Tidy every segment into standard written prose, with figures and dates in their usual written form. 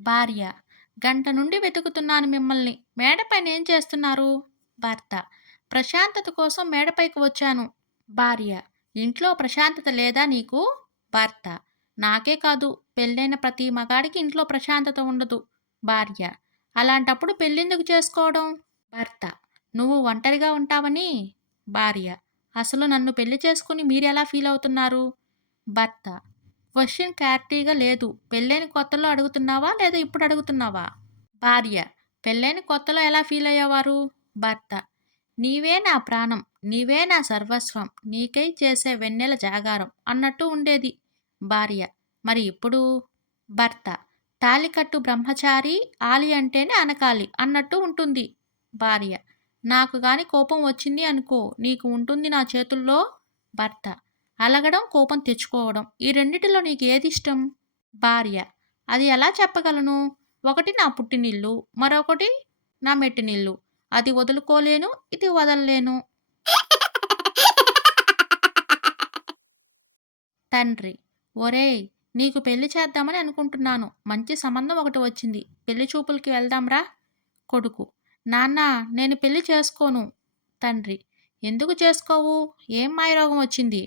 భార్య: గంట నుండి వెతుకుతున్నాను మిమ్మల్ని. మేడపైన ఏం చేస్తున్నారు? భర్త: ప్రశాంతత కోసం మేడపైకి వచ్చాను. భార్య: ఇంట్లో ప్రశాంతత లేదా నీకు? భర్త: నాకే కాదు, పెళ్ళైన ప్రతి మగాడికి ఇంట్లో ప్రశాంతత ఉండదు. భార్య: అలాంటప్పుడు పెళ్ళెందుకు చేసుకోవడం? భర్త: నువ్వు ఒంటరిగా ఉంటావని. భార్య: అసలు నన్ను పెళ్లి చేసుకుని మీరెలా ఫీల్ అవుతున్నారు? భర్త: క్వశ్చన్ క్లారిటీగా లేదు. పెళ్ళైన కొత్తలో అడుగుతున్నావా లేదా ఇప్పుడు అడుగుతున్నావా? భార్య: పెళ్ళైన కొత్తలో ఎలా ఫీల్ అయ్యేవారు? భర్త: నీవే నా ప్రాణం, నీవే నా సర్వస్వం, నీకై చేసే వెన్నెల జాగారం అన్నట్టు ఉండేది. భార్య: మరి ఇప్పుడు? భర్త: తాళికట్టు బ్రహ్మచారి, ఆలి అంటేనే అనకాలి అన్నట్టు ఉంటుంది. భార్య: నాకు గాని కోపం వచ్చింది అనుకో, నీకు ఉంటుంది నా చేతుల్లో. భర్త: అలగడం, కోపం తెచ్చుకోవడం, ఈ రెండిటిలో నీకు ఏదిష్టం? భార్య: అది ఎలా చెప్పగలను? ఒకటి నా పుట్టినిల్లు, మరొకటి నా మెట్టినిల్లు. అది వదులుకోలేను, ఇది వదలలేను. తండ్రి: ఒరేయ్, నీకు పెళ్లి చేద్దామని అనుకుంటున్నాను. మంచి సంబంధం ఒకటి వచ్చింది. పెళ్లి చూపులకి వెళ్దాంరా. కొడుకు: నాన్నా, నేను పెళ్లి చేసుకోను. తండ్రి: ఎందుకు చేసుకోవు? ఏం మాయరోగం వచ్చింది?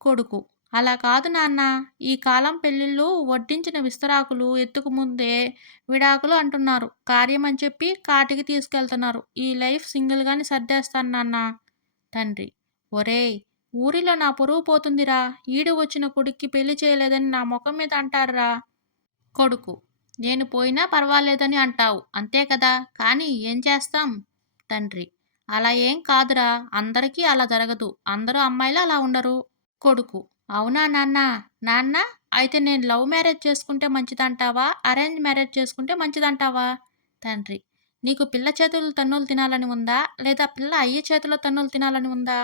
కొడుకు: అలా కాదు నాన్న, ఈ కాలం పెళ్ళిళ్ళు వడ్డించిన విస్తరాకులు ఎత్తుకు ముందే విడాకులు అంటున్నారు. కార్యమని చెప్పి కాటికి తీసుకెళ్తున్నారు. ఈ లైఫ్ సింగిల్గానే సర్దేస్తాను నాన్న. తండ్రి: ఒరేయ్, ఊరిలో నా పరువు పోతుందిరా. ఈడు వచ్చిన కొడుక్కి పెళ్లి చేయలేదని నా ముఖం మీద అంటారురా. కొడుకు: నేను పోయినా పర్వాలేదని అంటావు అంతే కదా, కానీ ఏం చేస్తాం? తండ్రి: అలా ఏం కాదురా, అందరికీ అలా జరగదు. అందరూ అమ్మాయిలు అలా ఉండరు. కొడుకు: అవునా నాన్న? నాన్న, అయితే నేను లవ్ మ్యారేజ్ చేసుకుంటే మంచిదంటావా, అరేంజ్ మ్యారేజ్ చేసుకుంటే మంచిదంటావా? తండ్రి: నీకు పిల్ల చేతులు తన్నులు తినాలని ఉందా, లేదా పిల్ల అయ్య చేతిలో తన్నులు తినాలని ఉందా?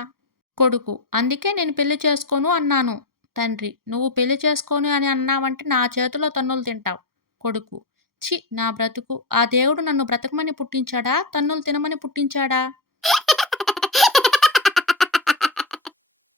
కొడుకు: అందుకే నేను పెళ్లి చేసుకోను అన్నాను. తండ్రి: నువ్వు పెళ్లి చేసుకోను అని అన్నావంటే నా చేతిలో తన్నులు తింటావు. కొడుకు: ఛీ, నా బ్రతుకు! ఆ దేవుడు నన్ను బ్రతకమని పుట్టించాడా, తన్నులు తినమని పుట్టించాడా?